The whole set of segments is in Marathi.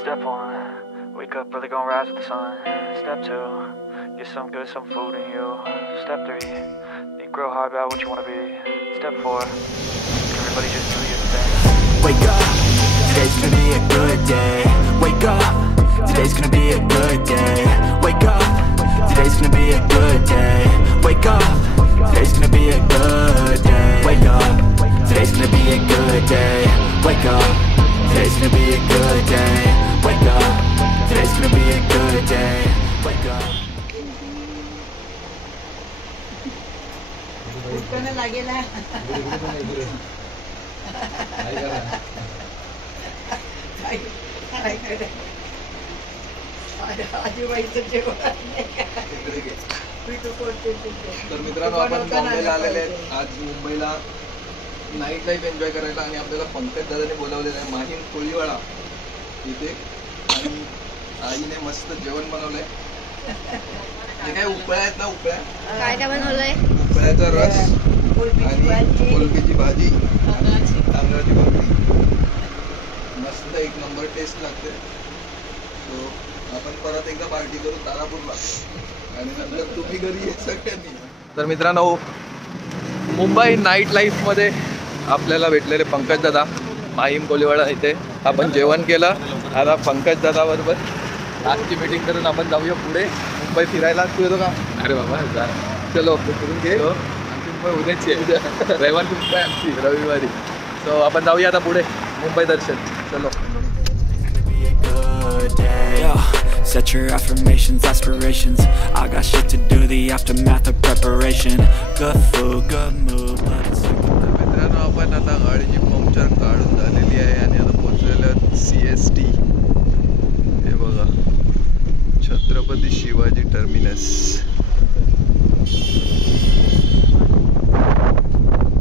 Step 1, wake up early, gonna rise with the sun. Step 2, get some good, some food in you. Step 3, think real hard about what you wanna be. Step 4, everybody just do your thing. Wake up, today's gonna be a good day. Wake up, today's gonna be a good day. Wake up, today's gonna be a good day. Wake up, today's gonna be a good day. Wake up, today's gonna be a good day. Wake up, today's gonna be a good day. Wake up, today's gonna be a good day. Wake up. उठने लागेल आहे. काय करे आजीबाईचं जेवण तर मित्रांनो आपण बॉम्बेला आलेले आहेत आज मुंबईला नाईट लाईफ एन्जॉय करायला आणि आपल्याला पंकज दादाने बोलावलेलं आहे माहीम कोळीवाडा इथे आणि आईने मस्त जेवण बनवलंय. हे काय उपळ्या आहेत ना उपळ्या काय काय बनवलंय उपळ्याचा रस आणि कोलबीची भाजी आणि तांदळाची भाकरी मस्त एक नंबर टेस्ट लागते. सो आपण परत एकदा पार्टी करू तारापूरला आणि नंतर तुम्ही घरी ये सगळ्यांनी. तर मित्रांनो मुंबई नाईट लाईफ मध्ये आपल्याला भेटलेले पंकज दादा माहीम कोळीवाडा इथे आपण जेवण केलं. आता पंकज दादा बरोबर आजची मीटिंग करून आपण जाऊया पुढे मुंबई फिरायला. तू येतो का? अरे बाबा जा चलो फिरून घे. आमची मुंबई उद्याची आहे रविवार मुंबई आमची रविवारी. सो आपण जाऊया आता पुढे मुंबई दर्शन. चलो. Set your affirmations, aspirations. I got shit to do, the aftermath of preparation. Good food, good mood. मित्रांनो आपण आता गाडीची पंक्चर काढून झालेली आहे आणि आता पोहोचलेलो CST. हे बघा छत्रपती शिवाजी टर्मिनस.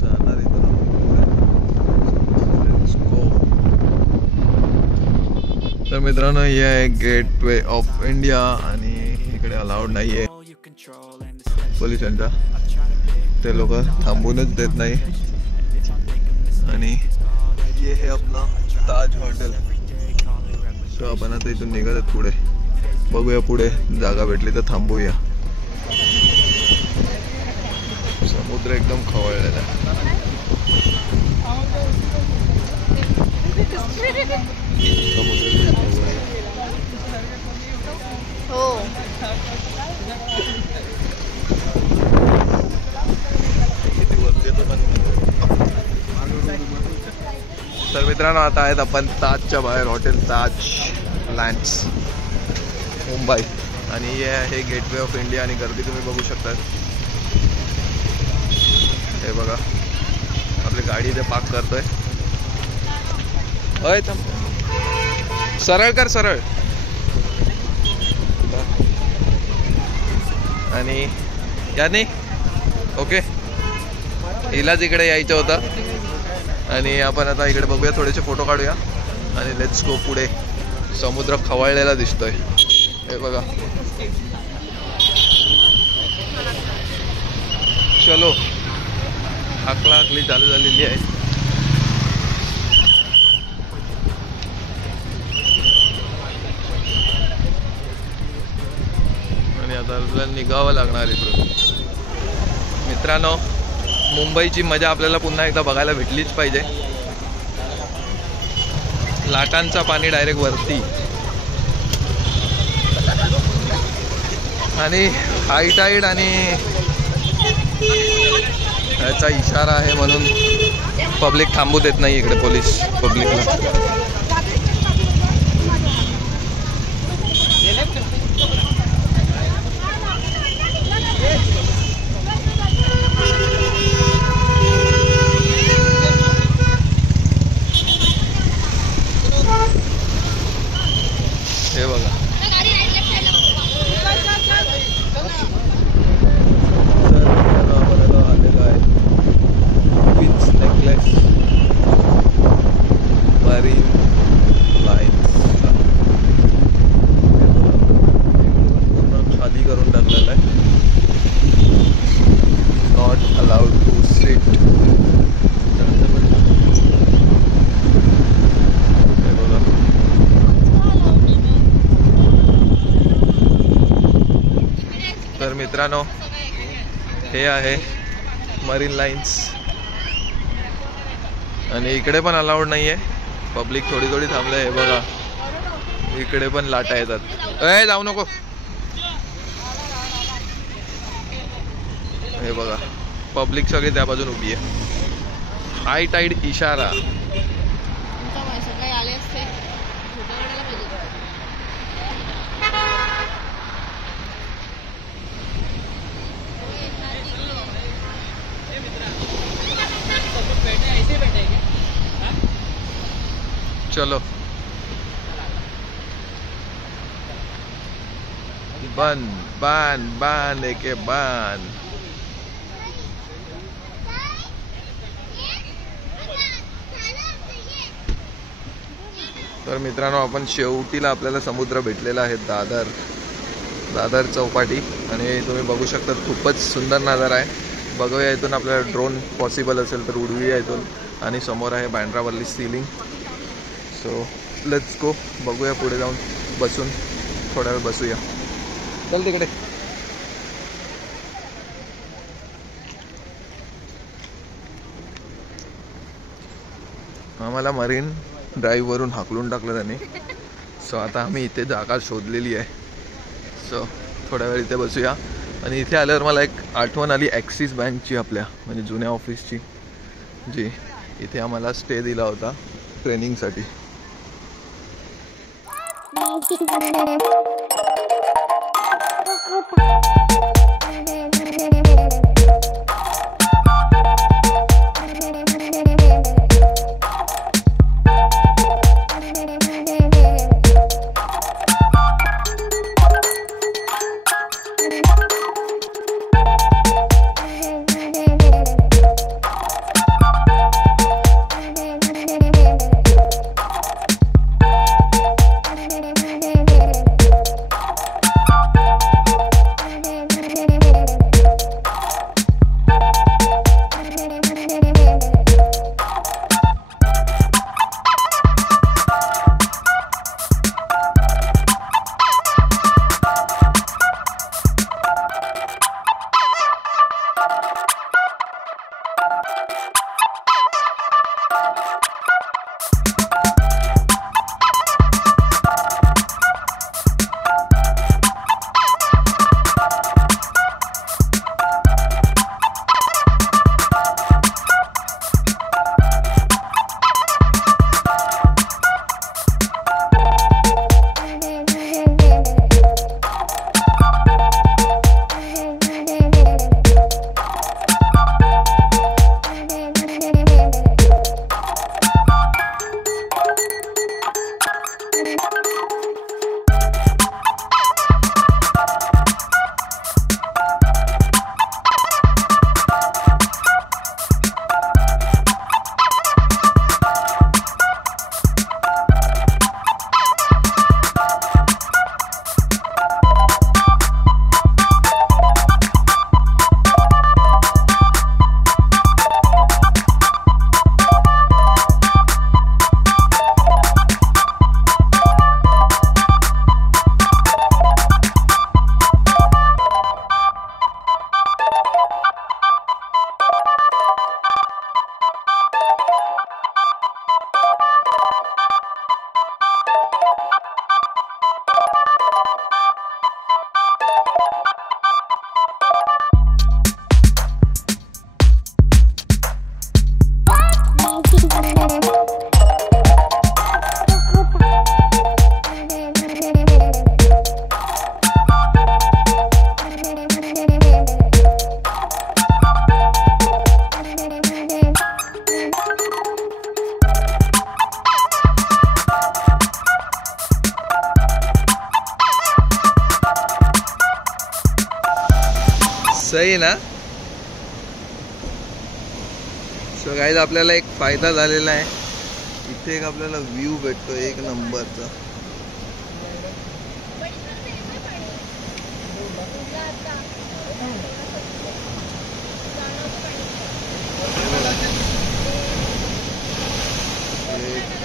जाणार इथून. तर मित्रांनो हे आहे गेटवे ऑफ इंडिया आणि इकडे अलाउड नाही आहे पोलिसांचा. ते लोक थांबूनच देत नाही. आणि हे आहे आपला ताज हॉटेल. सो आपण आता इथून निघत पुढे बघूया पुढे जागा भेटली तर थांबूया. समुद्र एकदम खवळलेला आहे. हो तर मित्रांनो आता आहेत आपण ताजच्या बाहेर हॉटेल ताज लँड्स मुंबई आणि हे आहे गेटवे ऑफ इंडिया आणि गर्दी तुम्ही बघू शकता. हे बघा आपली गाडी इथे पार्क करतोय. होय सरळ कर सरळ. आणि याने ओके हिलाच इकडे यायचं होतं आणि आपण आता इकडे बघूया थोडेसे फोटो काढूया आणि लेट्स गो पुढे. समुद्र खवळलेला दिसतोय. हे बघा चलो आकला आकली चालू झालेली आहे. आणि आता आपल्याला निघावं लागणार इकडून. मित्रांनो मुंबईची मजा आपल्याला पुन्हा एकदा बघायला भेटलीच पाहिजे. लाटांचा पाणी डायरेक्ट वरती आणि हाय टाईड आणि याचा इशारा आहे म्हणून पब्लिक थांबू देत नाही इकडे पोलीस पब्लिकला. हे बघा आलेलो आहे क्वीन्स नेकलेस मरीन मित्रांनो, हे आहे मरीन लाईन्स आणि इकडे पण अलाउड नाही आहे, पब्लिक थोडी थोडी थांबलं. हे बघा इकडे पण लाटा येतात. जाऊ नको. हे बघा पब्लिक सगळी त्या बाजून उभी आहे. हाय टाईड इशारा. चलो बन बान बान एके बान. तर मित्रांनो, आपण शेवटीला आपल्याला समुद्र भेटलेला आहे, दादर चौपाटी. आणि तुम्ही बघू शकता खूपच सुंदर नजारा आहे. बघूया इथून आपल्याला ड्रोन पॉसिबल असेल तर उडवूया इथून. आणि समोर आहे बँड्रावरली सीलिंग. So let's go. बघूया पुढे जाऊन बसून थोडा वेळ बसूया. चल तिकडे. आम्हाला मरीन ड्राईव्ह वरून हाकलून टाकलं त्याने. सो आता आम्ही इथे जागा शोधलेली आहे. सो थोड्या वेळ इथे बसूया. आणि इथे आल्यावर मला एक आठवण आली ॲक्सिस बँकची, आपल्या म्हणजे जुन्या ऑफिसची, जी इथे आम्हाला स्टे दिला होता ट्रेनिंगसाठी. सही ना. सो गाइस, आपल्याला एक फायदा झालेला आहे. इथे एक आपल्याला व्ह्यू भेटतो एक नंबरचा. एक